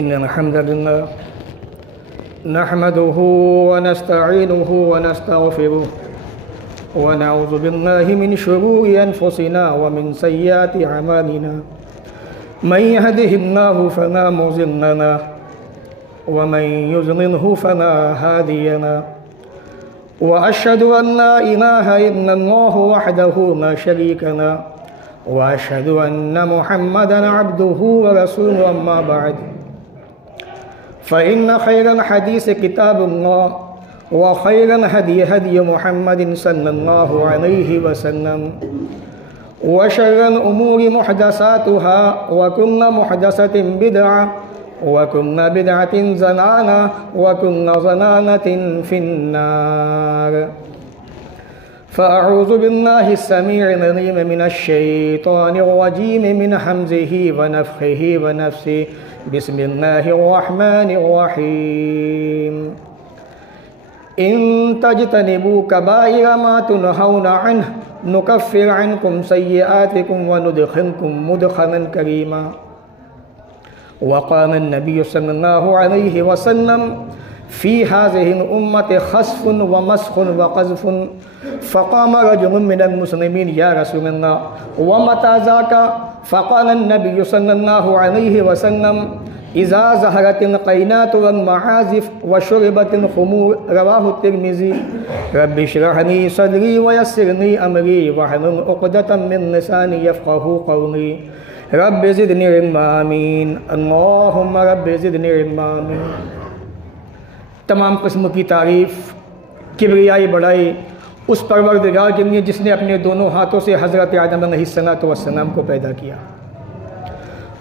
इन्नल हम्दलिल्लाह नहमदुहु व नस्तईनुहु व नस्तगफिरुहु व नऊज़ु बिल्लाहि मिन शुरूरि अनफुसिना व मिन सय्यिआति अमालिना मन यहदिहिल्लाहु फला मुज़िल्ल लहु व मन युज़लिल्हु फला हादिय लहु व अशहदु अन ला इलाहा इल्लल्लाहु वहदहु ला शरीका लहु व अशहदु अन्न मुहम्मदन अब्दुहु व रसूलुहु अम्मा बअद फ़इन्न खैरल हदीस किताबुल्लाह व खैरल हदी हदी मुहम्मदिन सल्लल्लाहु अलैहि वसल्लम व शर्रल उमूरि मुहदसातुहा व कुल्ल मुहदसतिन बिदअ व कुल्ल बिदअतिन ज़लाला व कुल्ल ज़लालतिन फिन्नार। फ़अऊज़ु बिल्लाहि अस्समीइल अलीम मिनश शैतानिर रजीम मिन हम्ज़िहि व नफ़्ख़िहि व नफ़्सिहि बिस्मिल्लाहिर्रहमानिर्रहीम। इन तज्तनिबू कबाइरा मा तुनहौना अन्हु नुकफ़्फ़िर अन्कुम सय्यिआतिकुम व नुदख़िलकुम मुदख़लन करीमा। वक़ाल नबी सल्लल्लाहु अलैहि वसल्लम फ़ी हाज़िहिल उम्मति ख़स्फ़ुन व मस्ख़ुन व क़ज़फ़ुन फ़क़ाम रजुलुन मिनल मुस्लिमीन या रसूलल्लाह व मता ज़ाका फ़क़ाल नबी सल्लल्लाहु अलैहि वसल्लम इज़ा ज़हरतिल क़ैनातु वल मआज़िफ़ व शुरिबतिल ख़ुमूर रवाहु तिर्मिज़ी। रब्बि इश्रह ली सदरी व यस्सिर ली अमरी वहलुल उक़दतम मिन लिसानी यफ़क़हू क़ौली। रब्बि ज़िदनी इल्मा आमीन। अल्लाहुम्मा रब्बि ज़िदनी इल्मा आमीन। तमाम किस्म की तारीफ़ किब्रियाई बड़ाई उस परवरदिगार के लिए जिसने अपने दोनों हाथों से हज़रत आदम अलैहिस्सलातु वस्सलाम को पैदा किया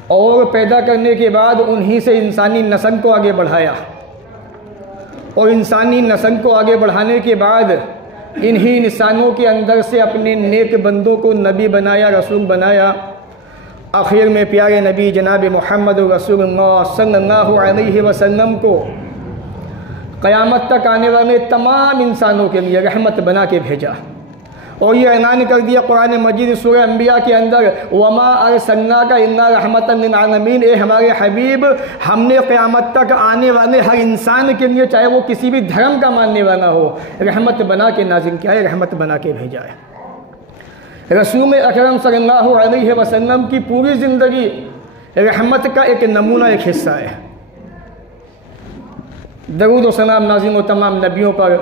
और पैदा करने के बाद उन्हीं से इंसानी नस्ल को आगे बढ़ाया और इंसानी नस्ल को आगे बढ़ाने के बाद इन्हीं इंसानों के अंदर से अपने नेक बंदों को नबी बनाया, रसूल बनाया। आखिर में प्यारे नबी जनाब मुहम्मद रसूलुल्लाह सल्लल्लाहु अलैहि वसल्लम को क़यामत तक आने वाले तमाम इंसानों के लिए रहमत बना के भेजा और ये ऐलान कर दिया कुरान मजीद सूरह अंबिया के अंदर, वमा अरसलनाका इल्ला रहमतन लिल आलमीन। ए हमारे हबीब, हमने क़यामत तक आने वाले हर इंसान के लिए, चाहे वो किसी भी धर्म का मानने वाला हो, रहमत बना के नाज़िल किया है, रहमत बना के भेजा है। रसूल अकरम सल्लल्लाहु अलैहि वसल्लम की पूरी ज़िंदगी रहमत का एक नमूना, एक हिस्सा है। दरूद व सलाम नाज़िल हो तमाम नबियों पर,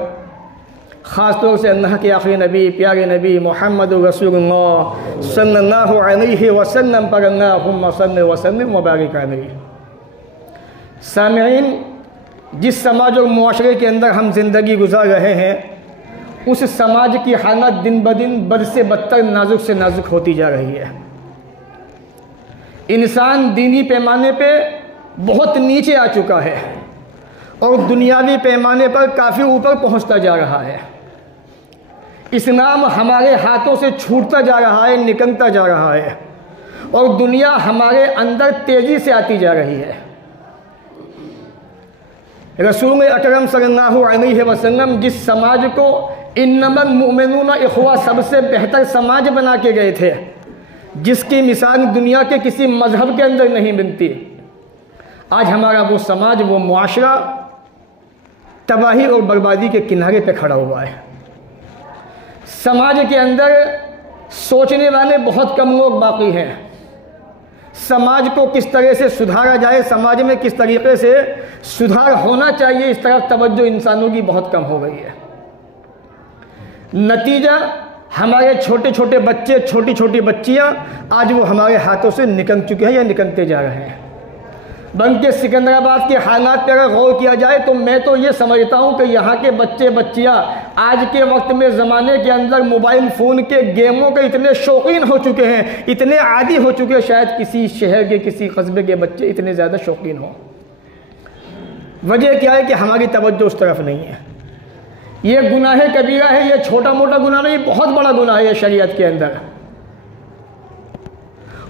ख़ास तौर से अल्लाह के आखिरी नबी प्यारे नबी मोहम्मद रसूलुल्लाह सल्लल्लाहु अलैहि वसल्लम पर अल्लाहुम्मा सल्लि व सल्लिम व बारिक अलैहि। सामईन, जिस समाज और मुआशरे के अंदर हम ज़िंदगी गुजार रहे हैं, उस समाज की हालत दिन ब दिन बद से बदतर, नाजुक से नाजुक होती जा रही है। इंसान दीनी पैमाने पे बहुत नीचे आ चुका है और दुनियावी पैमाने पर काफ़ी ऊपर पहुंचता जा रहा है। इस्लाम हमारे हाथों से छूटता जा रहा है, निकलता जा रहा है और दुनिया हमारे अंदर तेज़ी से आती जा रही है। रसूल अकरम सल्लल्लाहु अलैहि वसल्लम जिस समाज को इन्नमल मुमिनूना इख्वा सबसे बेहतर समाज बना के गए थे, जिसकी मिसाल दुनिया के किसी मज़हब के अंदर नहीं मिलती, आज हमारा वो समाज, वो मुआशरा तबाही और बर्बादी के किनारे पे खड़ा हुआ है। समाज के अंदर सोचने वाले बहुत कम लोग बाकी हैं। समाज को किस तरह से सुधारा जाए, समाज में किस तरीके से सुधार होना चाहिए, इस तरफ तवज्जो इंसानों की बहुत कम हो गई है। नतीजा, हमारे छोटे छोटे बच्चे, छोटी छोटी बच्चियां आज वो हमारे हाथों से निकल चुके हैं या निकलते जा रहे हैं। बल्कि सिकंदराबाद के हालात पर अगर गौर किया जाए तो मैं तो ये समझता हूँ कि यहाँ के बच्चे बच्चियाँ आज के वक्त में ज़माने के अंदर मोबाइल फ़ोन के गेमों के इतने शौकीन हो चुके हैं, इतने आदी हो चुके हैं, शायद किसी शहर के किसी कस्बे के बच्चे इतने ज़्यादा शौकीन हों। वजह क्या है कि हमारी तवज्जो उस तरफ नहीं है। ये गुनाह कबीरा है, ये छोटा मोटा गुनाह नहीं, बहुत बड़ा गुनाह है शरीयत के अंदर।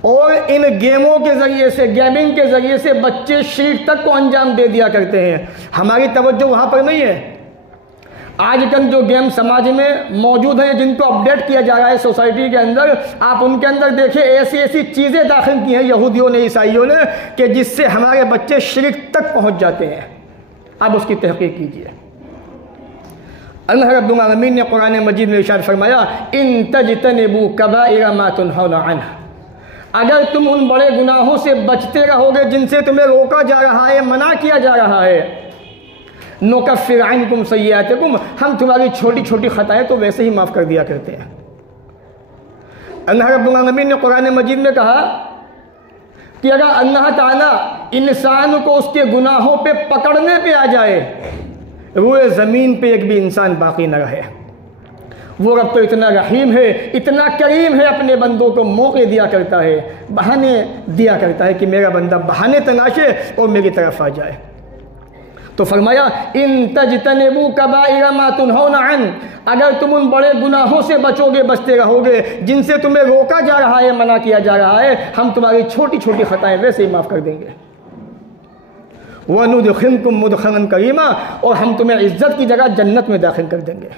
और इन गेमों के ज़रिए से, गेमिंग के ज़रिए से बच्चे शिर्क तक को अंजाम दे दिया करते हैं। हमारी तवज्जो वहाँ पर नहीं है। आजकल जो गेम समाज में मौजूद हैं, जिनको अपडेट किया जा रहा है सोसाइटी के अंदर, आप उनके अंदर देखिए ऐसी ऐसी चीज़ें दाखिल की हैं यहूदियों ने, ईसाइयों ने, कि जिससे हमारे बच्चे शिर्क तक पहुंच जाते हैं। आप उसकी तहकीक कीजिए। अल्लाह रब्बुल आलमीन ने कुरान मजीद में इरशाद फरमाया, इन तजतनिबू कबाइरा मा तुनहौना अन्हु, अगर तुम उन बड़े गुनाहों से बचते रहोगे जिनसे तुम्हें रोका जा रहा है, मना किया जा रहा है, नुकफ्फिर अन्कुम सय्यातिकुम, हम तुम्हारी छोटी छोटी खताएं तो वैसे ही माफ़ कर दिया करते हैं। अल्लाह रब्बुल आलमीन ने कुरान मजीद में कहा कि अगर अल्लाह ताला इंसान को उसके गुनाहों पे पकड़ने पे आ जाए, रूए ज़मीन पे एक भी इंसान बाकी न रहे। वो रब तो इतना रहीम है, इतना करीम है, अपने बंदों को मौके दिया करता है, बहाने दिया करता है कि मेरा बंदा बहाने तलाशे और मेरी तरफ आ जाए। तो फरमाया, इन तजतनिबू कबाइरा मा तुनहौना अन्हु, अगर तुम उन बड़े गुनाहों से बचोगे, बचते रहोगे जिनसे तुम्हें रोका जा रहा है, मना किया जा रहा है, हम तुम्हारी छोटी छोटी खताएं वैसे ही माफ़ कर देंगे। वनुदखिलकुम मुदखलन करीमा, और हम तुम्हें इज्जत की जगह जन्नत में दाखिल कर देंगे।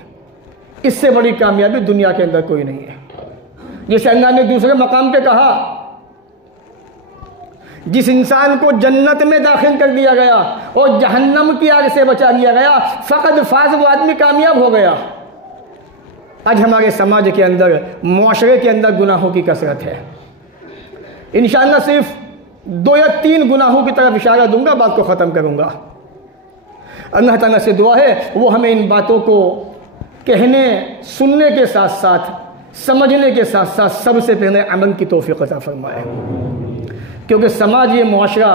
इससे बड़ी कामयाबी दुनिया के अंदर कोई नहीं है। जैसे अल्लाह ने दूसरे मकाम पे कहा, जिस इंसान को जन्नत में दाखिल कर दिया गया और जहन्नम की आग से बचा लिया गया, फ़क़द फ़ाज़, वो आदमी कामयाब हो गया। आज हमारे समाज के अंदर, मुआशरे के अंदर गुनाहों की कसरत है। इंशाअल्लाह सिर्फ 2 या 3 गुनाहों की तरफ इशारा दूंगा, बात को ख़त्म करूंगा। अल्लाह ताला से दुआ है वो हमें इन बातों को कहने, सुनने के साथ साथ, समझने के साथ साथ सबसे पहले अमल की तौफीक अता फरमाए, क्योंकि समाज, ये मुआशरा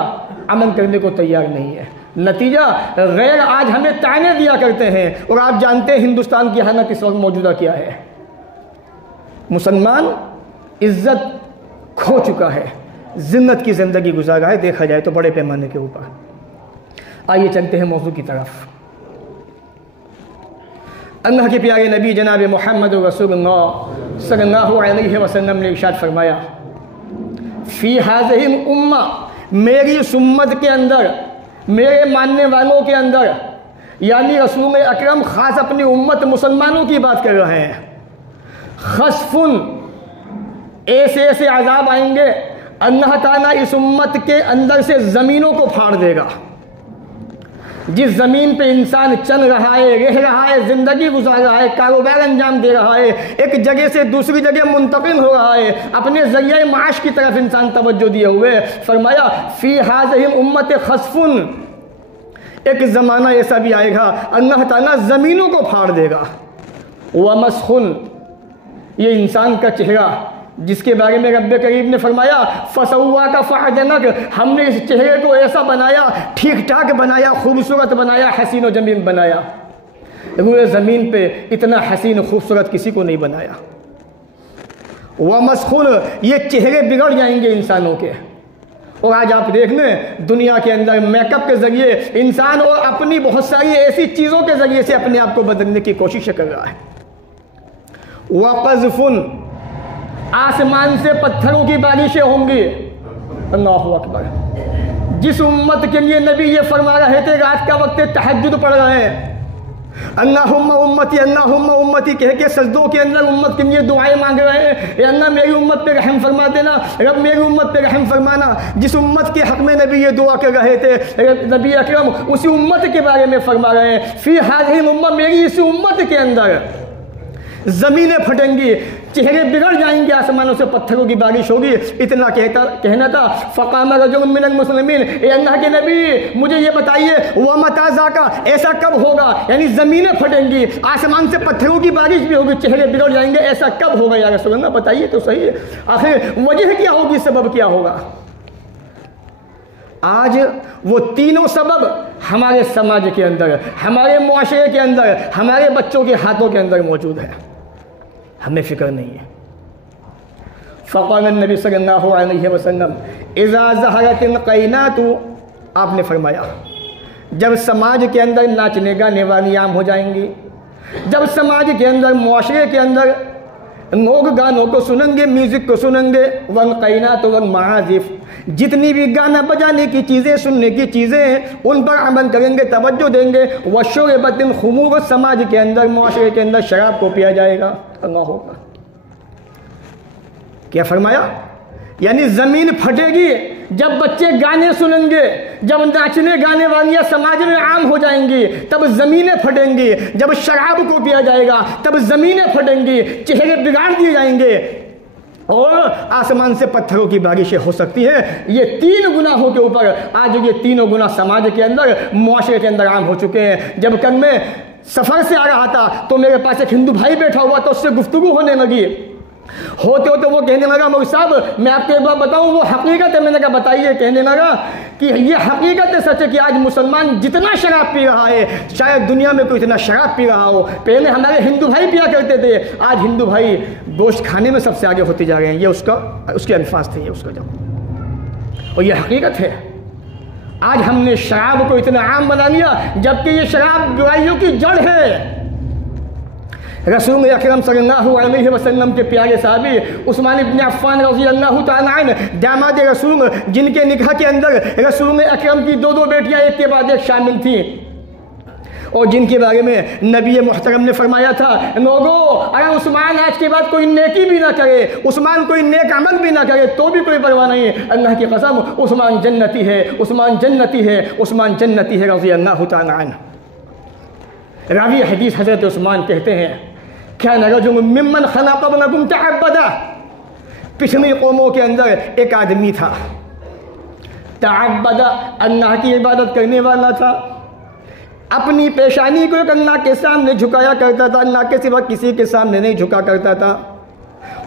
अमल करने को तैयार नहीं है। नतीजा गैर आज हमें ताने दिया करते हैं, और आप जानते हैं हिंदुस्तान की हालत इस वक्त मौजूदा क्या है। मुसलमान इज्जत खो चुका है, जिन्नत की ज़िंदगी गुजार रहा है, देखा जाए तो बड़े पैमाने के ऊपर। आइए चलते हैं मौजू की तरफ। अल्लाह के प्यारे नबी जनाब मोहम्मद रसूलुल्लाह सल्लल्लाहु अलैहि वसल्लम ने इरशाद फरमाया, फ़ी हाज़िहिल उम्मा, मेरी इस उम्मत के अंदर, मेरे मानने वालों के अंदर, यानी रसूल अकरम ख़ास अपनी उम्मत मुसलमानों की बात कर रहे हैं, खस्फुन, ऐसे ऐसे अज़ाब आएंगे, अल्लाह ताला इस उम्मत के अंदर से ज़मीनों को फाड़ देगा। जिस ज़मीन पे इंसान चल रहा है, रह रहा है, ज़िंदगी गुजार रहा है, कारोबार अंजाम दे रहा है, एक जगह से दूसरी जगह मुंतकिल हो रहा है, अपने ज़रिए माश की तरफ इंसान तवज्जो दिए हुए, फरमाया फ़ी हाज़िहिल उम्मत खस्फुन, एक ज़माना ऐसा भी आएगा अल्लाह ताला ज़मीनों को फाड़ देगा। व मस्खुन, ये इंसान का चेहरा जिसके बारे में रब्बे करीम ने फरमाया, फसव्वा का फ़अदनक, हमने इस चेहरे को ऐसा बनाया, ठीक ठाक बनाया, खूबसूरत बनाया, हसीन व जमील बनाया। रूए ज़मीन पे इतना हसीन खूबसूरत किसी को नहीं बनाया। व मस्खुन, ये चेहरे बिगड़ जाएंगे इंसानों के। और आज आप देख लें दुनिया के अंदर मेकअप के ज़रिए इंसान और अपनी बहुत सारी ऐसी चीज़ों के ज़रिए से अपने आप को बदलने की कोशिश कर रहा है। व क़ज़्फ़ुन, आसमान से पत्थरों की बारिशें होंगी। अल्लाहु अकबर। जिस उम्मत के लिए नबी ये फरमा रहे थे, रात का वक्त तहज्जुद पढ़ रहे हैं, अल्लाहुम्मा उम्मती अल्लाहुम्मा उम्मती कह के सजदों के अंदर उम्मत के लिए दुआएं मांग रहे हैं, या अल्लाह मेरी उम्मत पे रहम फरमा देना, रब मेरी उम्मत पे रहम फरमाना। जिस उम्मत के हक़ में नबी ये दुआ कर रहे थे, नबी अकरम उसी उम्मत के बारे में फरमा रहे हैं, फ़ी हाज़िहिल उम्मा, मेरी इस उम्मत के अंदर ज़मीनें फटेंगी, चेहरे बिगड़ जाएंगे, आसमानों से पत्थरों की बारिश होगी। इतना कहना था। फ़क़ाम रजुलुम मिनल मुस्लिमीन, ए अल्लाह के नबी मुझे ये बताइए, व मता ज़ाका, ऐसा कब होगा, यानी ज़मीनें फटेंगी, आसमान से पत्थरों की बारिश भी होगी, चेहरे बिगड़ जाएंगे, ऐसा कब होगा या रसूल अल्लाह, बताइए तो सही। आखिर वजह क्या होगी, सबब क्या होगा? आज वो तीनों सबब हमारे समाज के अंदर, हमारे मुआशरे के अंदर, हमारे बच्चों के हाथों के अंदर मौजूद है, हमें फ़िक्र नहीं है। फ़क़ाल नबी सल्लल्लाहु अलैहि वसल्लम, इज़ा ज़हरतिल क़ैनातु, आपने फरमाया जब समाज के अंदर नाचने गाने वाली आम हो जाएंगी, जब समाज के अंदर, मुआशरे के अंदर लोग गानों को सुनेंगे, म्यूज़िक को सुनेंगे, वन कैना तो वन महाजिफ, जितनी भी गाना बजाने की चीज़ें, सुनने की चीज़ें हैं उन पर अमल करेंगे, तवज्जो देंगे। वशुरबतिल खुमूर, समाज के अंदर, मुआशरे के अंदर शराब को पिया जाएगा। अल्लाह होगा, क्या फरमाया? यानी ज़मीन फटेगी जब बच्चे गाने सुनेंगे, जब नाचने गाने वालियाँ समाज में आम हो जाएंगी तब ज़मीनें फटेंगी। जब शराब को पिया जाएगा तब ज़मीनें फटेंगी, चेहरे बिगाड़ दिए जाएंगे और आसमान से पत्थरों की बारिशें हो सकती हैं। ये 3 गुनाहों के ऊपर आज ये तीनों गुनाह समाज के अंदर, मुआशरे के अंदर आम हो चुके हैं। जब कल मैं सफ़र से आ रहा था तो मेरे पास एक हिंदू भाई बैठा हुआ, तो उससे गुफ्तगू होने लगी। होते होते वो कहने लगा, मौलवी साहब मैं आपको एक बात बताऊं, वो हकीकत है। मैंने कहा बताइए। कहने लगा कि ये हकीकत है, सच है कि आज मुसलमान जितना शराब पी रहा है शायद दुनिया में कोई इतना शराब पी रहा हो। पहले हमारे हिंदू भाई पिया करते थे, आज हिंदू भाई गोश्त खाने में सबसे आगे होते जा रहे हैं। ये उसके अल्फाज थे, ये उसका जब, और ये हकीकत है। आज हमने शराब को इतना आम बना लिया जबकि ये शराब बुराइयों की जड़ है। रसूल अकरम सल्लल्लाहु अलैहि वसल्लम के प्यारे साहबी उस्मान इब्न अफ़्फ़ान रज़ी अल्लाह तआला अन्हु, दामाद रसूल, जिनके निकाह के अंदर रसूल अकरम की 2 बेटियां एक के बाद एक शामिल थीं और जिनके बारे में नबी मुहतरम ने फरमाया था, लोगों अगर उस्मान आज के बाद कोई नेकी भी ना करे, उस्मान कोई नेक अमल भी ना करे तो भी कोई परवाह नहीं, अल्लाह की कसम उस्मान जन्नती है, उस्मान जन्नती है, उस्मान जन्नती है रज़ी अल्लाह तआला अन्हु। रावी हदीस हज़रत उस्मान कहते हैं, क्या नरजुल मिम्मन खला क़ब्लकुम तअब्बदा, पिछली कौमों के अंदर एक आदमी था, तअब्बदा, अल्लाह की इबादत करने वाला था, अपनी पेशानी को अल्लाह के सामने झुकाया करता था, अल्लाह के सिवा किसी के सामने नहीं झुका करता था।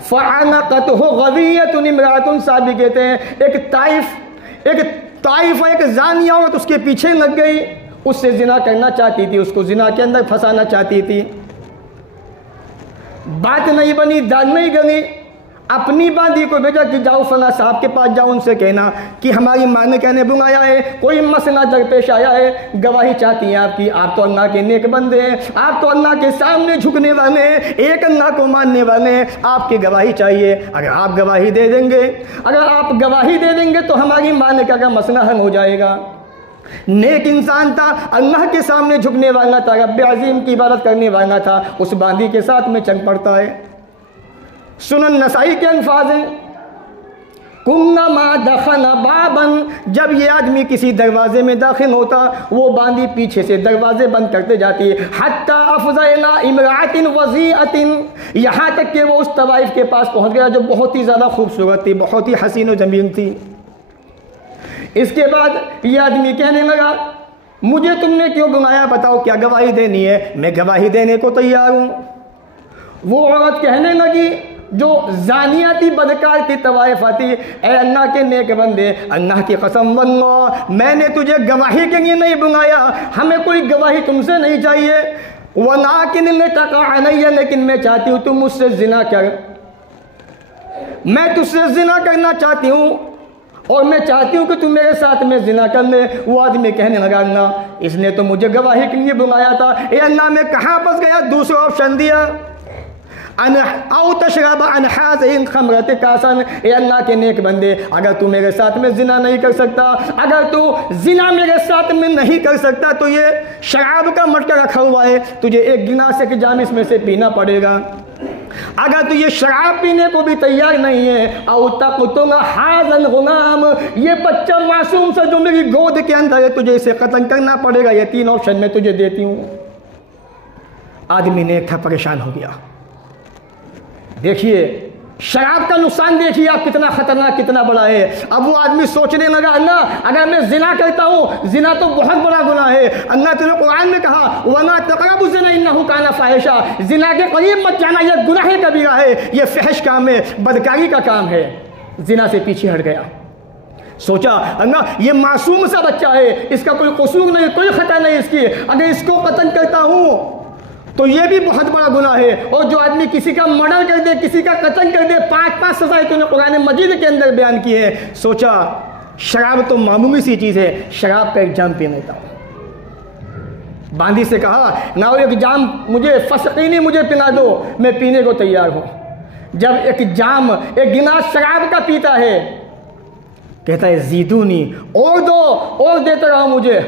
फ़अनक़तहु ग़विय्यतुन इम्राअतुन, साहबी कहते हैं एक ताइफ एक ज़ानिया औरत उसके पीछे लग गई, उससे ज़िना करना चाहती थी, उसको ज़िना के अंदर फंसाना चाहती थी। बात नहीं बनी, दाल नहीं गली, अपनी बांदी को भेजा कि जाओ फला साहब के पास जाओ, उनसे कहना कि हमारी माँ ने कहने बुलाया है, कोई मसला दरपेश आया है, गवाही चाहती हैं आपकी, आप तो अल्लाह के नेक बंदे हैं, आप तो अल्लाह के सामने झुकने वाले हैं, एक अल्लाह को मानने वाले हैं, आपकी गवाही चाहिए। अगर आप गवाही दे देंगे तो हमारी माँ का मसला हल हो जाएगा। नेक इंसान था, अल्लाह के सामने झुकने वाला था, रब्बे अज़ीम की इबादत करने वाला था, उस बांदी के साथ में चल पड़ता है। सुनन नसाई के अल्फाज हैं, कुन्नमा दखला बाबन, जब ये आदमी किसी दरवाजे में दाखिल होता वो बांदी पीछे से दरवाजे बंद करते जाती, हत्ता अफ़ज़ैना इमरातिन वज़ीअतिन, यहाँ तक कि वो उस तवाइफ के पास पहुँच गया जो बहुत ही ज़्यादा खूबसूरत थी, बहुत ही हसीन व जमील थी। इसके बाद ये आदमी कहने लगा, मुझे तुमने क्यों बुलाया, बताओ क्या गवाही देनी है? मैं गवाही देने को तैयार हूँ। वो औरत कहने लगी जो जानिया थी, बदकार थी, तवाइफा थी, ए अल्लाह के नेक बंदे, अल्लाह की कसम वल्लाह मैंने तुझे गवाही के लिए नहीं बुलाया, हमें कोई गवाही तुमसे नहीं चाहिए। वलाकिन लितक़अ, लेकिन मैं चाहती हूँ तुम मुझसे जिना कर, मैं तुझसे जिना करना चाहती हूँ और मैं चाहती हूँ कि तुम मेरे साथ में जिना कर ले। वो आदमी कहने लगा, अल्लाह इसने तो मुझे गवाही के लिए बुलाया था, ए अल्लाह मैं कहाँ फंस गया? दूसरा ऑप्शन दिया, औ तशरब अन हाज़िहिल खमरति कासन, ए अल्लाह के नेक बंदे, अगर तू मेरे साथ में जिना नहीं कर सकता, अगर तू जिना मेरे साथ में नहीं कर सकता तो ये शराब का मटका रखा हुआ है, तुझे एक गिलास एक जाम इसमें से पीना पड़ेगा। अगर तू ये शराब पीने को भी तैयार नहीं है, औ तक़तुल हाज़ल गुलाम, ये बच्चा मासूम सा जो मेरी गोद के अंदर है, तुझे इसे कत्ल करना पड़ेगा। ये 3 ऑप्शन मैं तुझे देती हूँ। आदमी नेक था, परेशान हो गया। देखिए शराब का नुकसान देखिए आप कितना खतरनाक, कितना बड़ा है। अब वो आदमी सोचने लगा, अल्लाह अगर मैं जिना करता हूँ, जिना तो बहुत बड़ा गुनाह है, अल्लाह तुमने कुरान में कहा वला तक़रबु ज़िना इन्नहु काना फ़ाहिशा, जिना के करीब मत जाना, यह गुनाह कबीरा है, यह फहश काम है, बदकारी का काम है। जिना से पीछे हट गया, सोचा अल्लाह ये मासूम सा बच्चा है, इसका कोई कसूर नहीं, कोई खता नहीं इसकी, अगर इसको कत्ल करता हूँ तो ये भी बहुत बड़ा गुनाह है। और जो आदमी किसी का मर्डर कर दे, किसी का कत्ल कर दे, 5-5 सजाएं तूने कुरान मजीद के अंदर बयान की है। सोचा शराब तो मामूली सी चीज़ है, शराब का एक जाम पी लेता हूँ। बांदी से कहा ना, एक जाम मुझे फसकीनी मुझे पिला दो, मैं पीने को तैयार हूँ। जब एक जाम, एक गिलास शराब का पीता है, कहता है ज़ीदूनी, और दो, और देते रहो मुझे।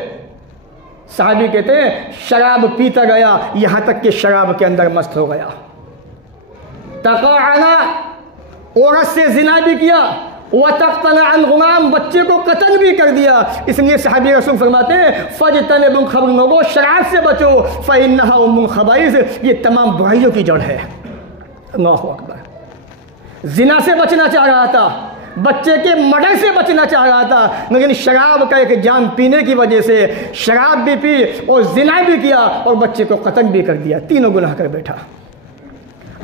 साहबी कहते हैं शराब पीता गया यहां तक कि शराब के अंदर मस्त हो गया। तक़अना, औरत से जिना भी किया, व तक़तना अन गुलाम, बच्चे को कत्ल भी कर दिया। इसलिए साहबी रसूल फरमाते हैं फजतनिबुल खमर, शराब से बचो, फ़इन्नहा उम्मुल खबाइस, ये तमाम बुराइयों की जड़ है। अल्लाहु अकबर। जिना से बचना चाह रहा था, बच्चे के मर्डर से बचना चाह रहा था, लेकिन शराब का एक जाम पीने की वजह से शराब भी पी और जिना भी किया और बच्चे को कत्ल भी कर दिया, तीनों गुनाह कर बैठा।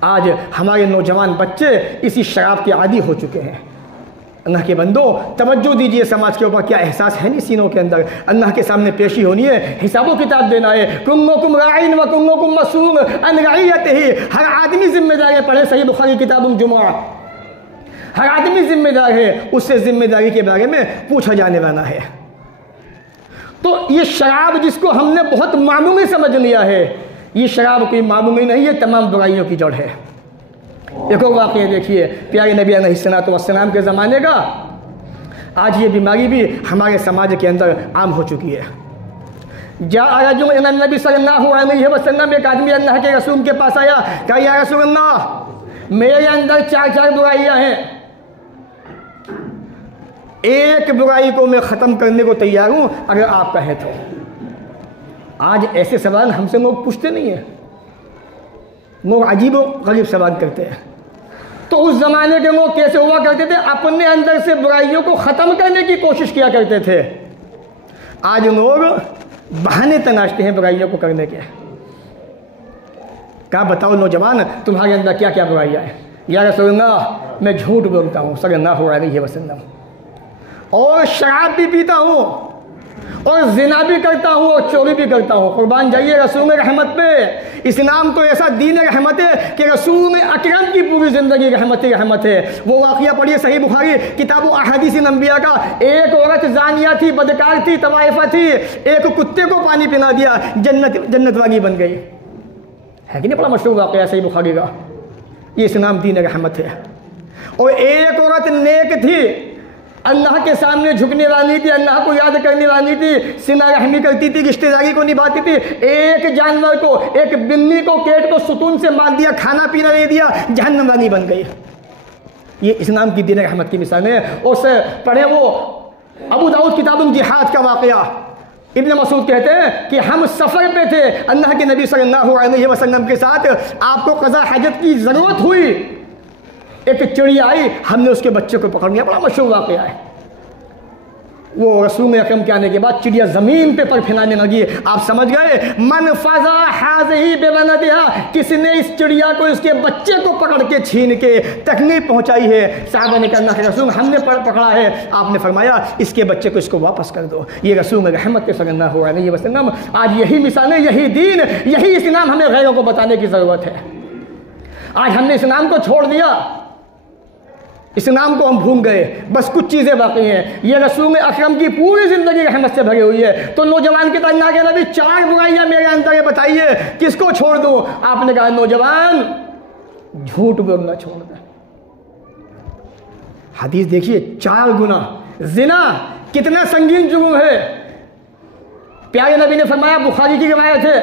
आज हमारे नौजवान बच्चे इसी शराब के आदी हो चुके हैं। अल्लाह के बंदो तवज्जो दीजिए, समाज के ऊपर क्या एहसास है नहीं सीनों के अंदर। अल्लाह के सामने पेशी होनी है, हिसाबो किताब देना है। कुल्लुकुम राइन व कुल्लुकुम मसूल अन रइयतिही, हर आदमी जिम्मेदार है। पढ़े सही बुखारी किताबुल जुमुआ, हर आदमी जिम्मेदार है, उससे जिम्मेदारी के बारे में पूछा जाने वाला है। तो ये शराब जिसको हमने बहुत मामूली समझ लिया है, ये शराब कोई मामूली नहीं है, तमाम बुराइयों की जड़ है। एक और वाक़या देखिए, प्यारे नबी अलैहिस्सलातु वस्सलाम के ज़माने का। आज ये बीमारी भी हमारे समाज के अंदर आम हो चुकी है। नबी सल्लल्लाहु अलैहि वसल्लम, एक आदमी अल्लाह के रसूल के पास आया, कहा या रसूल अल्लाह, मेरे अंदर 4 बुराइयां हैं, एक बुराई को मैं ख़त्म करने को तैयार हूँ अगर आप कहें तो। आज ऐसे सवाल हमसे लोग पूछते नहीं हैं, लोग अजीब गरीब सवाल करते हैं। तो उस ज़माने के लोग कैसे हुआ करते थे, अपने अंदर से बुराइयों को ख़त्म करने की कोशिश किया करते थे। आज लोग बहाने तलाशते हैं बुराइयों को करने के। क्या बताओ नौजवान, तुम्हारे अंदर क्या क्या बुराइयाँ हैं? या रसूलल्लाह, मैं झूठ बोलता हूँ सल्लल्लाहु अलैहि वसल्लम, और शराब भी पीता हूँ, और जिना भी करता हूँ, और चोरी भी करता हूँ। कुर्बान जाइए रसूल रहमत पे। इस्लाम तो ऐसा दीन रहमत है कि रसूल अकरम की पूरी ज़िंदगी रहमत ही रहमत है। वो वाक़या पढ़िए सही बुखारी किताब अहादीस अंबिया का। एक औरत जानिया थी, बदकार थी, तवाइफा थी, एक कुत्ते को पानी पिला दिया, जन्नत वाली बन गई। है कि नहीं बड़ा मशहूर वाक़या सही बुखारी का। ये इस्लाम दीन रहमत है। और एक औरत नेक थी, अल्लाह के सामने झुकने वाली थी, अल्लाह को याद करने वाली थी, सिला रहमी करती थी, रिश्तेदारी को निभाती थी। एक जानवर को, एक बिल्ली को, केट को सुतून से मार दिया, खाना पीना नहीं दिया, जहन्नम वाली बन गई। ये इस्लाम की दीन रहमत की मिसाल है। उससे पढ़े वो अबू दाऊद किताबुल जिहाद का वाक़या। इब्न मसूद कहते हैं कि हम सफ़र पे थे, अल्लाह के नबी सल्लल्लाहु अलैहि वसल्लम के साथ, आपको क़ज़ा हजत की ज़रूरत हुई, एक चिड़िया आई, हमने उसके बच्चे को पकड़ लिया। बड़ा मशहूर वाक़या है। वो रसूल अकरम के आने के बाद चिड़िया ज़मीन पे पर फैलाने लगी। आप समझ गए, मन फज़ा हाज़िही बिवलदिहा, किसने इस चिड़िया को, इसके बच्चे को पकड़ के छीन के तकलीफ पहुंचाई है। साहबा ने कहा कि रसूल हमने पकड़ा है। आपने फरमाया इसके बच्चे को इसको वापस कर दो। ये रसूल रहमत सल्लल्लाहु अलैहि वसल्लम। आज यही मिसालें, यही दीन, यही इस्लाम हमें गैरों को बताने की ज़रूरत है। आज हमने इस्लाम को छोड़ दिया, इस्लाम को हम भूल गए, बस कुछ चीज़ें बाकी हैं। ये रसूल अकरम की पूरी ज़िंदगी रहमत से भरी हुई है। तो नौजवान के तन्ना के नबी 4 बुराइयाँ मेरे अंदर है, बताइए किसको छोड़ दूँ? आपने कहा नौजवान झूठ बोलना छोड़ दे। हदीस देखिए, 4 गुना। जिना कितना संगीन जुर्म है। प्यारे नबी ने फरमाया, बुखारी की रिवायत है,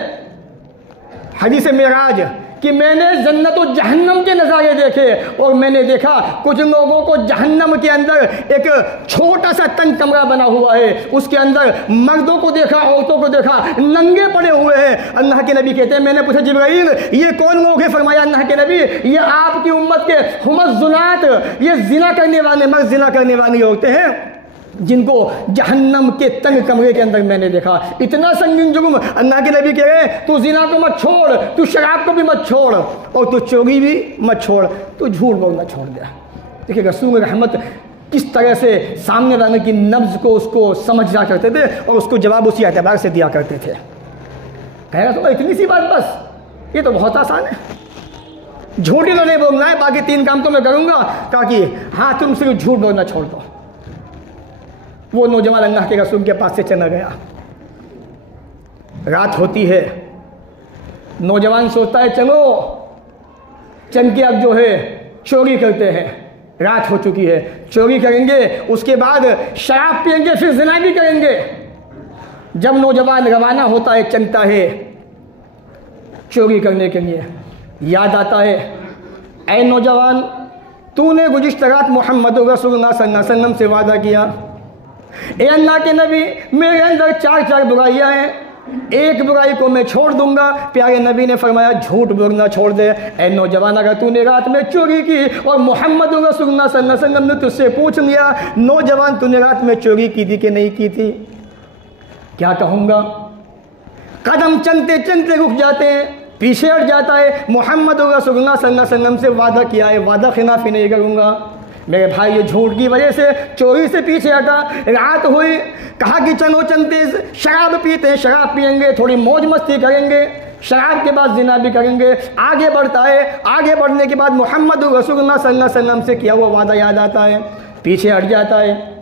हदीस मेराज, कि मैंने जन्नत और जहन्नम के नज़ारे देखे, और मैंने देखा कुछ लोगों को जहन्नम के अंदर एक छोटा सा तंग कमरा बना हुआ है, उसके अंदर मर्दों को देखा, औरतों को देखा, नंगे पड़े हुए हैं। अल्लाह के नबी कहते हैं, मैंने पूछा जिब्राइल ये कौन लोग हैं? फरमाया अल्लाह के नबी, ये आपकी उम्मत के हुमज़्ज़ुनात, ये जिना करने वाले मर्द, जिना करने वाली औरतें हैं, जिनको जहन्नम के तंग कमरे के अंदर मैंने देखा। इतना संगीन जुर्म। अल्लाह के नबी कह रहे हैं, तू जिना को मत छोड़, तू शराब को भी मत छोड़, और तू चोरी भी मत छोड़, तू झूठ बोलना छोड़ दे। देखिए रसूल रहमत किस तरह से सामने वाले की नब्ज़ को, उसको समझ जा करते थे, और उसको जवाब उसी एतबार से दिया करते थे। कह रहा था इतनी सी बात, बस ये तो बहुत आसान है, झूठ ही तो नहीं बोलना है, बाकी 3 काम तो मैं करूँगा। कहा कि हाँ, तुम सिर्फ झूठ बोलना छोड़ दो। वो नौजवान अल्लाह के रसूल के पास से चला गया। रात होती है, नौजवान सोचता है चलो चल के अब जो है चोरी करते हैं, रात हो चुकी है, चोरी करेंगे, उसके बाद शराब पिएंगे, फिर ज़िना भी करेंगे। जब नौजवान रवाना होता है, चलता है चोरी करने के लिए, याद आता है, ऐ नौजवान, तूने गुज़िश्ता रात मोहम्मद रसूलुल्लाह सल्लल्लाहु अलैहि वसल्लम से वादा किया, ए अल्लाह के नबी, मेरे अंदर 4 बुराइयाँ हैं, एक बुराई को मैं छोड़ दूंगा। प्यारे नबी ने फरमाया, झूठ बोलना छोड़ दे। ऐ नौजवान, अगर तूने रात में चोरी की और मोहम्मद रसूलुल्लाह सल्लल्लाहु अलैहि वसल्लम ने तुझसे पूछ लिया, नौजवान तूने रात में चोरी की थी कि नहीं की थी, क्या कहूँगा? कदम चलते चलते रुक जाते हैं, पीछे हट जाता है। मोहम्मद रसूलुल्लाह सल्लल्लाहु अलैहि वसल्लम से वादा किया है, वादा खिलाफी नहीं करूँगा। मेरे भाई, ये झूठ की वजह से चोरी से पीछे हटा। रात हुई, कहा कि चलो चलते शराब पीते हैं, शराब पियेंगे, थोड़ी मौज मस्ती करेंगे, शराब के बाद जिना भी करेंगे। आगे बढ़ता है, आगे बढ़ने के बाद मोहम्मद रसूलुल्लाह सल्लल्लाहु अलैहि वसल्लम से किया हुआ वादा याद आता है, पीछे हट जाता है।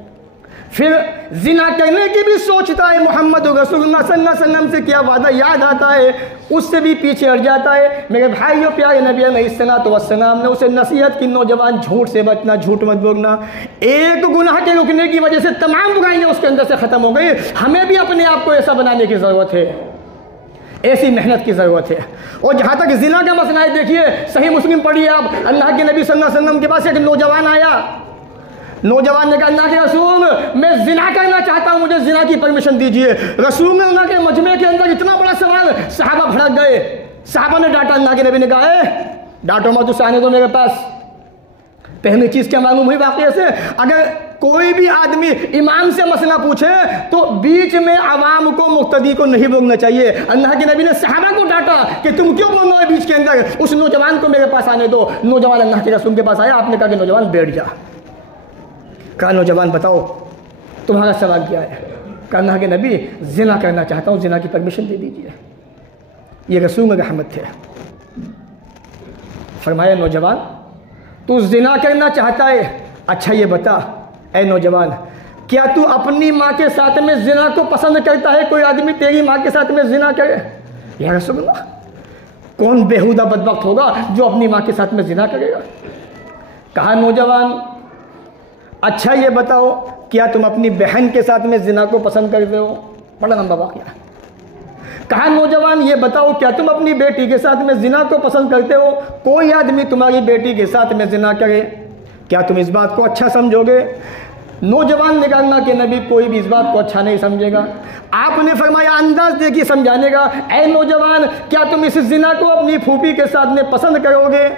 फिर जिना करने की भी सोचता है, मोहम्मद रसूलुल्लाह सल्लल्लाहु अलैहि वसल्लम से किया वादा याद आता है, उससे भी पीछे हट जाता है। मेरे भाइयों, प्यारे नबी अलैहिस्सलातु वस्सलाम ने उसे नसीहत की, नौजवान झूठ से बचना, झूठ मत बोलना। एक गुनाह के रुकने की वजह से तमाम बुराइयाँ उसके अंदर से ख़त्म हो गई। हमें भी अपने आप को ऐसा बनाने की ज़रूरत है, ऐसी मेहनत की ज़रूरत है। और जहाँ तक ज़िना का मसला है, देखिए सही मुस्लिम पढ़िए आप, अल्लाह के नबी सल्लल्लाहु अलैहि वसल्लम के पास एक नौजवान आया। नौजवान ने कहा, अल्लाह के रसूल, मैं जिना करना चाहता हूँ, मुझे जिना की परमिशन दीजिए। रसूल ने अल्लाह के मजमे के अंदर इतना बड़ा सवाल, सहाबा भड़क गए। सहाबा ने डांटा, अल्लाह के नबी ने कहा, डांटो मत, उसे आने दो मेरे पास। पहली चीज़ क्या मालूम हुई वाक़े से, अगर कोई भी आदमी इमाम से मसला पूछे तो बीच में आवाम को, मुक्तदी को नहीं बोलना चाहिए। अल्लाह के नबी ने सहाबा को डांटा कि तुम क्यों बोल रहे हो बीच के अंदर, उस नौजवान को मेरे पास आने दो। नौजवान अल्लाह के रसूल के पास आया, आपने कहा कि नौजवान बैठ जा। कहा, नौजवान बताओ तुम्हारा सवाल क्या है? कहा, अल्लाह के नबी, जिना करना चाहता हूँ, जिना की परमिशन दे दीजिए। ये रसूल रहमत थे। फरमाया, नौजवान तू जिना करना चाहता है, अच्छा ये बता ऐ नौजवान, क्या तू अपनी माँ के साथ में जिना को पसंद करता है? कोई आदमी तेरी माँ के साथ में जिना करे? या रसूलुल्लाह, कौन बेहुदा बदबख्त होगा जो अपनी माँ के साथ में जिना करेगा? कहा, नौजवान अच्छा ये बताओ, क्या तुम अपनी बहन के साथ में जिना को पसंद करते हो? बड़ा लंबा वाक़या। कहा, नौजवान ये बताओ, क्या तुम अपनी बेटी के साथ में जिना को पसंद करते हो? कोई आदमी तुम्हारी बेटी के साथ में जिना करे, क्या तुम इस बात को अच्छा समझोगे? नौजवान ने कहा कि नबी, कोई भी इस बात को अच्छा नहीं समझेगा। आपने फरमाया, अंदाज देखिए समझाने का, ऐ नौजवान, क्या तुम इस जिना को अपनी फूफी के साथ में पसंद करोगे?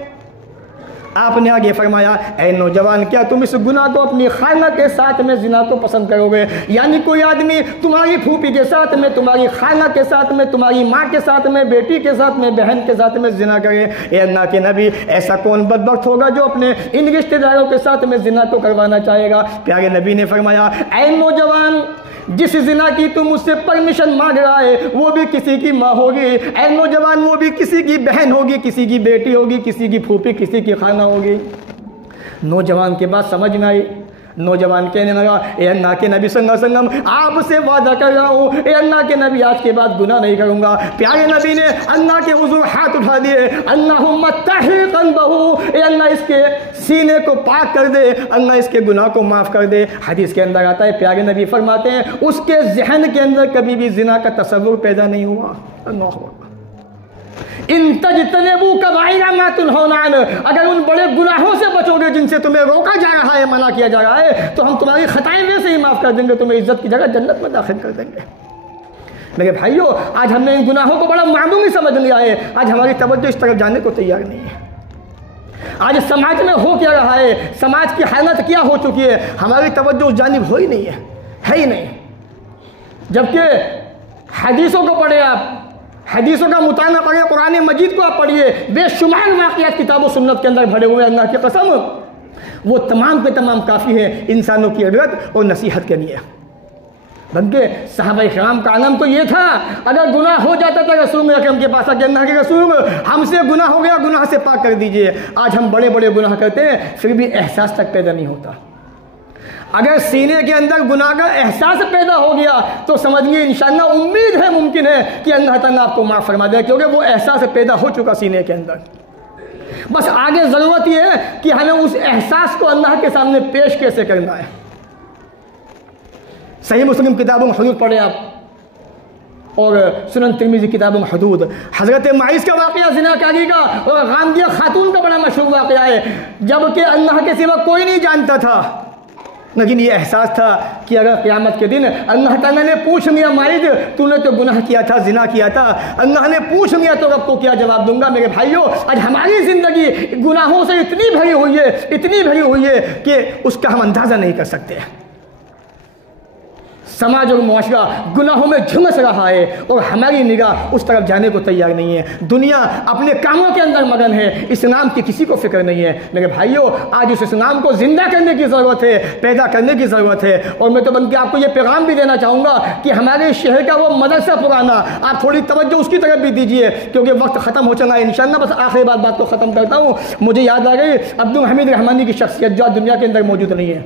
आपने आगे फरमाया, ऐ नौजवान, क्या तुम इस गुनाह को अपनी खाला के साथ में जिना को पसंद करोगे? यानी कोई आदमी तुम्हारी फूफी के साथ में, तुम्हारी खाला के साथ में, तुम्हारी माँ के साथ में, बेटी के साथ में, बहन के साथ में जिना करे। ए अल्लाह के नबी, ऐसा कौन बदबख्त होगा जो अपने इन रिश्तेदारों के साथ में जिना को करवाना चाहेगा? प्यारे नबी ने फरमाया, ऐ नौजवान, जिस जिना की तुम मुझसे परमिशन मांग रहा है वो भी किसी की माँ होगी। ऐ नौजवान, वो भी किसी की बहन होगी, किसी की बेटी होगी, किसी की फूफी, किसी की खाना होगी। नौजवान के बात समझ में आई। नौजवान कहने लगा, ए अल्लाह के नबी सल्लल्लाहु अलैहि वसल्लम, आपसे वादा कर रहा हूँ, ए अल्लाह के नबी, आज के बाद गुनाह नहीं करूँगा। प्यारे नबी ने अल्लाह के हुज़ूर हाथ उठा दिए, अल्लाहुम्मा तहिर क़ल्बहू, ए अल्लाह इसके सीने को पाक कर दे, अल्लाह इसके गुनाह को माफ़ कर दे। हदीस के अंदर आता है, प्यारे नबी फरमाते हैं, उसके जहन के अंदर कभी भी जिना का तसव्वुर पैदा नहीं हुआ। अल्लाह, इन तजतनेबू कबाइरा मा तुनहौना अन्हु, अगर उन बड़े गुनाहों से बचोगे जिनसे तुम्हें रोका जा रहा है, मना किया जा रहा है, तो हम तुम्हारी खताएं वैसे ही माफ़ कर देंगे, तुम्हें इज्जत की जगह जन्नत में दाखिल कर देंगे। मेरे भाइयों, आज हमने इन गुनाहों को बड़ा मामूली समझ लिया है। आज हमारी तवज्जो इस तरफ जाने को तैयार नहीं है। आज समाज में हो क्या रहा है, समाज की हालत क्या हो चुकी है, हमारी तवज्जो उस जानिब हो ही नहीं है ही नहीं। जबकि हदीसों को पढ़े आप, हदीसों का मुताना पढ़े, कुरान मजीद को आप पढ़िए, बेशुमार वाक़ियात किताब और सुन्नत के अंदर भरे हुए। अल्लाह की कसम, वो तमाम के तमाम काफ़ी है इंसानों की इबरत और नसीहत के लिए। बल्कि सहाबा इकराम का आलम तो ये था, अगर गुनाह हो जाता था रसूल अकरम के पास आके, अल्लाह के रसूल हमसे गुनाह हो गया, गुनाह से पाक कर दीजिए। आज हम बड़े बड़े गुनाह करते हैं, फिर भी एहसास तक पैदा नहीं होता। अगर सीने के अंदर गुनाह का एहसास पैदा हो गया तो समझिए इंशाअल्लाह उम्मीद है, मुमकिन है कि अल्लाह ताला आपको माफ़ फरमा दे, क्योंकि वो एहसास पैदा हो चुका सीने के अंदर। बस आगे ज़रूरत ये है कि हमें उस एहसास को अल्लाह के सामने पेश कैसे करना है। सही मुस्लिम किताबों में हदूद पढ़े आप, और सुनन तिरमिज़ी किताबों में हदूद, हज़रत माइस का वाक़या ज़िनाकारी का और गांदिया खातून का बड़ा मशहूर वाक़या है, जबकि अल्लाह के सिवा कोई नहीं जानता था, लेकिन ये एहसास था कि अगर क़यामत के दिन अल्लाह ताला ने पूछ लिया माइस तूने तो गुनाह किया था, ज़िना किया था, अल्लाह ने पूछ लिया तो रब को क्या जवाब दूंगा। मेरे भाइयों, आज हमारी ज़िंदगी गुनाहों से इतनी भरी हुई है, इतनी भरी हुई है कि उसका हम अंदाज़ा नहीं कर सकते। समाज और मुआशरा गुनाहों में झुलस रहा है और हमारी निगाह उस तरफ जाने को तैयार नहीं है। दुनिया अपने कामों के अंदर मगन है, इस्लाम की किसी को फिक्र नहीं है। मेरे भाइयों, आज उस इस्लाम को ज़िंदा करने की ज़रूरत है, पैदा करने की ज़रूरत है। और मैं तो बल्कि आपको ये पैगाम भी देना चाहूँगा कि हमारे शहर का वो मदरसा पुराना, आप थोड़ी तवज्जो उसकी तरफ भी दीजिए, क्योंकि वक्त ख़त्म हो चला है। इंशाअल्लाह बस आखिरी बात को ख़त्म करता हूँ। मुझे याद आ गई अब्दुल हमीद रहमानी की शख्सियत, जो दुनिया के अंदर मौजूद नहीं है।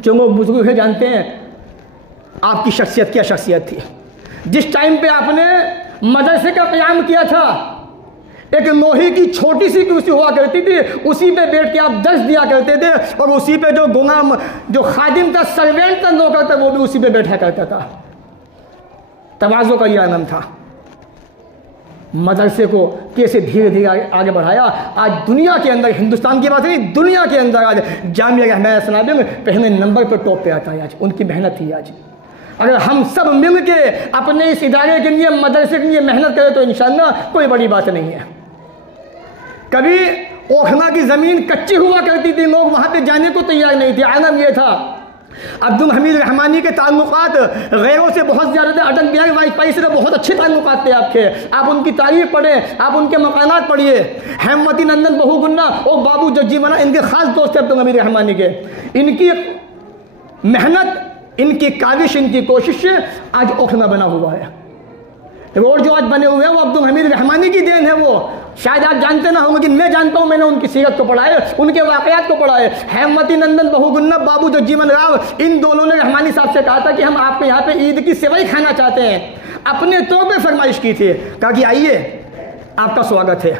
जो लोग बुजुर्ग हैं जानते हैं आपकी शख्सियत क्या शख्सियत थी। जिस टाइम पे आपने मदरसे का क़याम किया था, एक लोहे की छोटी सी कुर्सी हुआ करती थी, उसी पे बैठ के आप दर्स दिया करते थे, और उसी पे जो गुलाम, जो खादिम था, सर्वेंट था, नौकर था, वो भी उसी पे बैठा करता था। तवाज़ो का ये आलम था। मदरसे को कैसे धीरे धीरे आगे बढ़ाया। आज दुनिया के अंदर, हिंदुस्तान की बात नहीं, दुनिया के अंदर आज जामिया रहमाया इस्लामिया में पहले नंबर पर टॉप पे आता है। आज उनकी मेहनत थी। आज अगर हम सब मिल के अपने इस इदारे के लिए, मदरसे के लिए मेहनत करें तो इंशाअल्लाह कोई बड़ी बात नहीं है। कभी ओखला की ज़मीन कच्ची हुआ करती थी, लोग वहाँ पे जाने को तैयार नहीं थे। आलम ये था। अब्दुल हमीद रहमानी के ताल्लुकात गैरों से बहुत ज़्यादा थे। अटल बिहारी वाजपेयी से तो बहुत अच्छे ताल्लुकात थे आपके। आप उनकी तारीफ पढ़ें, आप उनके मकानात पढ़िए। हेमवती नंदन बहुगुन्ना और बाबू जज्जी मना इनके ख़ास दोस्त थे अब्दुल हमीद रहमानी के। इनकी मेहनत, इनकी काविश, इनकी कोशिश से आज ओखला बना हुआ है। रोड जो आज बने हुए हैं वो अब्दुल हमीद रहमानी की देन है। वो शायद आप जानते ना हो, लेकिन मैं जानता हूँ। मैंने उनकी सीरत को पढ़ा है, उनके वाक़यात को पढ़ा है। हेमवती नंदन बहुगुन्ना, बाबू जज्जीमन राव, इन दोनों ने रहमानी साहब से कहा था कि हम आपके यहाँ पे ईद की सेवई खाना चाहते हैं। अपने तौर पर फरमाइश की थी, कहा कि आइए, आपका स्वागत है।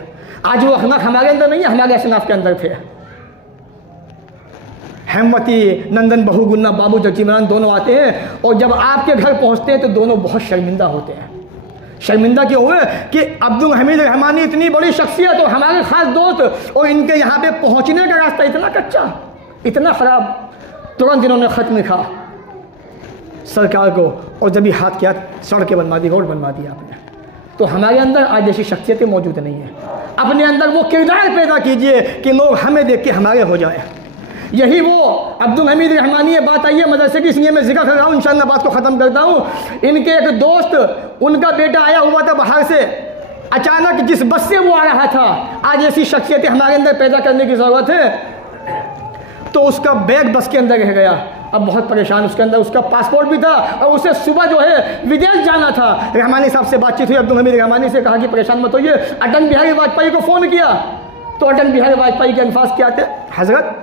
आज वो अखलाक हमारे अंदर नहीं है, हमारे असनाफ के अंदर थे। हेमवती नंदन बहुगुन्ना, बाबू जज्जीमन दोनों आते हैं, और जब आपके घर पहुँचते हैं तो दोनों बहुत शर्मिंदा होते हैं। शर्मिंदा क्यों हुए कि अब्दुल हमीद रहमानी इतनी बड़ी शख्सियत और हमारे ख़ास दोस्त, और इनके यहाँ पे पहुँचने का रास्ता इतना कच्चा, इतना ख़राब। तुरंत इन्होंने ख़त लिखा सरकार को, और जब भी हाथ किया सड़कें बनवा दी, रोड बनवा दी आपने। तो हमारे अंदर आज जैसी शख्सियतें मौजूद नहीं है। अपने अंदर वो किरदार पैदा कीजिए कि लोग हमें देख के हमारे हो जाए। यही वो अब्दुल हमीद रहमानी है। बात आई है मदरसे की, इसलिए मैं जिक्र कर रहा हूँ। इंशाअल्लाह बात को ख़त्म करता हूँ। इनके एक दोस्त, उनका बेटा आया हुआ था बाहर से, अचानक जिस बस से वो आ रहा था, आज ऐसी शख्सियतें हमारे अंदर पैदा करने की ज़रूरत है। तो उसका बैग बस के अंदर रह गया। अब बहुत परेशान, उसके अंदर उसका पासपोर्ट भी था, और उसे सुबह जो है विदेश जाना था। रहमानी साहब से बातचीत हुई, अब्दुल हमीद रहमानी से कहा कि परेशान मत होइए। अटल बिहारी वाजपेयी को फ़ोन किया, तो अटल बिहारी वाजपेयी के अल्फाज क्या थे, हज़रत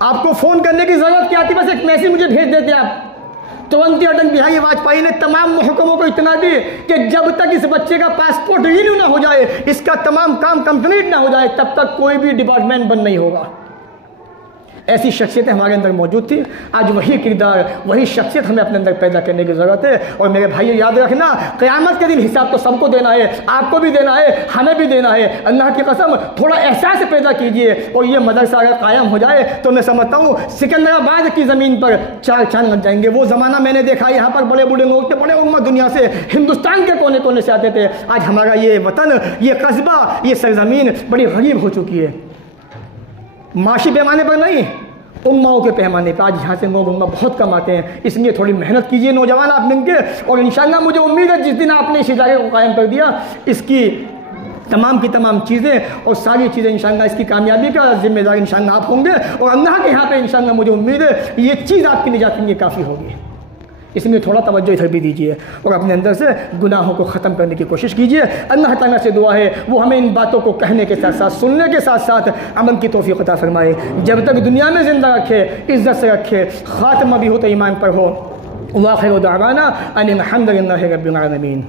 आपको फ़ोन करने की ज़रूरत क्या थी, बस एक मैसेज मुझे भेज देते आप। तुरंत ही अटल बिहारी वाजपेयी ने तमाम महकमों को इतना दी कि जब तक इस बच्चे का पासपोर्ट रिन्यू ना हो जाए, इसका तमाम काम कंप्लीट ना हो जाए, तब तक कोई भी डिपार्टमेंट बंद नहीं होगा। ऐसी शख्सियतें हमारे अंदर मौजूद थी। आज वही किरदार, वही शख्सियत हमें अपने अंदर पैदा करने की ज़रूरत है। और मेरे भाइयों, याद रखना, क़यामत के दिन हिसाब तो सबको देना है, आपको भी देना है, हमें भी देना है। अल्लाह की कसम, थोड़ा एहसास पैदा कीजिए। और ये मदरसा अगर कायम हो जाए तो मैं समझता हूँ सिकंदराबाद की ज़मीन पर चार चांद लग जाएंगे। वो ज़माना मैंने देखा, यहाँ पर बड़े बूढ़े लोग थे, बड़े उम्मत दुनिया से, हिंदुस्तान के कोने कोने से आते थे। आज हमारा ये वतन, ये कस्बा, ये सरज़मीन बड़ी गरीब हो चुकी है। माशी पैमाने पर नहीं, उम्माओं के पैमाने पर आज यहाँ से लोग उम्मा बहुत कम आते हैं। इसलिए थोड़ी मेहनत कीजिए नौजवान आप मिलके, और इंशाअल्लाह मुझे उम्मीद है जिस दिन आपने इस इदारे को कायम कर दिया, इसकी तमाम की तमाम चीज़ें और सारी चीज़ें इंशाअल्लाह, इसकी कामयाबी का जिम्मेदार इंशाअल्लाह आप होंगे। और अल्लाह के यहाँ पे इंशाअल्लाह मुझे उम्मीद है ये चीज़ आपकी निजात के लिए काफ़ी होगी। इसलिए थोड़ा तवज्जो इधर भी दीजिए और अपने अंदर से गुनाहों को ख़त्म करने की कोशिश कीजिए। अल्लाह ताला से दुआ है वो हमें इन बातों को कहने के साथ साथ, सुनने के साथ साथ अमल की तौफीक अता फरमाए। जब तक दुनिया में ज़िंदा रखे, इज़्ज़त से रखे, ख़ात्मा भी हो तो ईमान पर हो। वाखिर दावाना अनिल हम्दुलिल्लाहि रब्बिल आलमीन।